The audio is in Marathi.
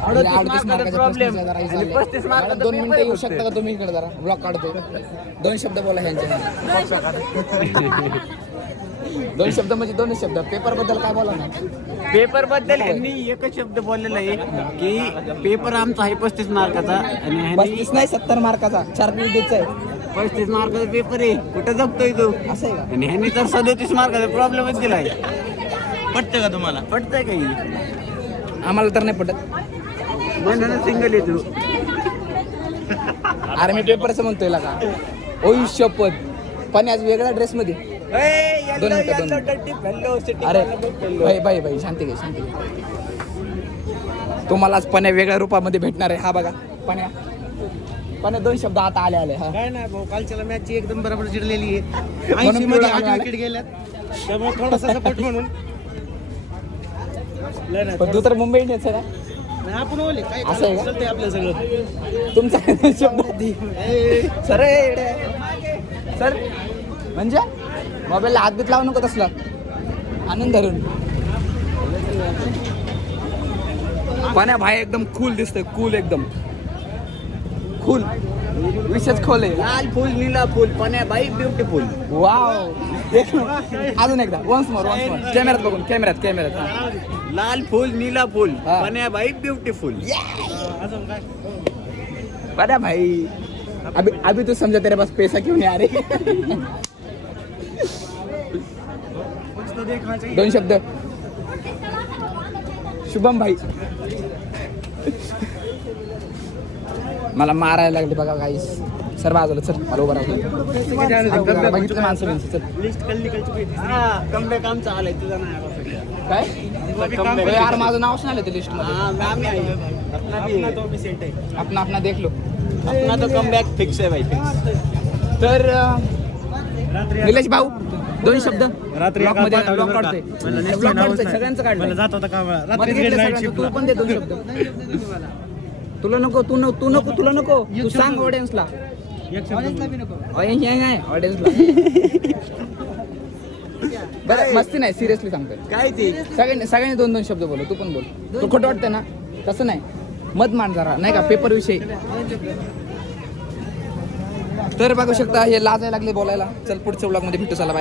38 मार्काचा प्रॉब्लेम प्रश्न जरा आणि विचारलाय. 35 मॅडम, मार्काचा 2 मिनिटं येऊ पेपर शकता का तुम्ही इकडे जरा ब्लॉक काढतोय 2 शब्द बोला ह्यांच्या 2 शब्द म्हणजे 2 शब्द पेपर बद्दल काय बोला ना. पेपर बद्दल ह्यांनी एकच शब्द बोललेला आहे की पेपर आमचा आहे 35 मार्काचा आणि ह्यांनी 35 नाही 70 मार्काचा 4 पीस द्यायचा आहे 35 मार्काचा पेपर आहे कुठं जगतोय तू असं आहे का. आणि ह्यांनी तर 37 मार्काचा प्रॉब्लेमच दिलाय. पटतं का तुम्हाला? पटतंय काही आम्हाला तर नाही पटत. म्हणून सिंगल येतो. आर्मी पेपरचं म्हणतोय का ओय शपथ पण आज वेगळ्या ड्रेस मध्ये 2 मिनिटं अरे बाई शांती घे शांती घे. तुम्हाला आज पण्या वेगळ्या रूपामध्ये भेटणार आहे. हा बघा पण्या 2 शब्द आता आले हा. काय नाही भाऊ, कालच्या मॅचची एकदम बरोबर जिरलेली आहे. म्हणून 80 मध्ये आम्ही 8 विकेट गेल्यात, त्यामुळे थोडासा सपोर्ट म्हणून लय नाही, पण तू तर मुंबई इंडियन्स आहे ना. नाही, आपण ओले काय असं आहे का? चालतंय आपलं सगळं. तुमचा शब्द सर सर म्हणजे मोबाईलला हात बीत लावू नको तसला आनंद धरून. पाण्या भाई एकदम कूल दिसतोय कूल एकदम कूल विशेष खोल आहे. लाल फुल नीला फुल पण्या बाई ब्युटिफुल. वाव अजून एकदा वन्स मोर कॅमेऱ्यात बघून कॅमेऱ्यात हा. लाल फुल नीला फुल हा. पण्या बाई ब्युटिफुल. अजून काय पाण्या भाई अभी तू समजा तेरे पास पैसा क्यों नहीं आ रही. कुछ तो देखना चाहिए. 2 शब्द शुभम भाई. मला मारायला लागले बघा काही सर बाजूला चल मला उभं राहतो बघितलं माणसं बिनसं, चल लिस्ट कल निकल चुकी थी. हा कमबॅक आमचा आलाय तुझा नाही आला सध्या. काय अरे यार माझं नावच नाही आलं ते लिस्ट मध्ये. हा आम्ही आहे अपना भी अपना है. तो मी सेट आहे. आपण देख लो. अपना तो कमबॅक फिक्स आहे भाई फिक्स. तर रात्री निलेश भाऊ 2 शब्द रात्री ब्लॉक मध्ये पाठवलं ब्लॉक बरं का? काढतोय मला next ब्लॉक नावच काढतोय नाही. सगळ्यांचं मला काढलं. जात होता का मला रात्री घेतलं नाईट सगळ्यांचं, तू शिफ्टला. पण दे 2 शब्द. तुला नको तुला नको तू सांग ऑडियन्सला. एक शब्द ऑडियन्सला बरं मस्ती नाही सिरियसली सांगतोय. काय ते सगळ्यांनी 2 शब्द बोल. तू पण बोल. तू खोटं वाटतंय ना तसं नाही मत मान जरा नाही का पेपर विषयी. तर बघू शकता हे लाजायला लागले बोलायला. चल पुढच्या ब्लॉग मध्ये भेटू चला बाय.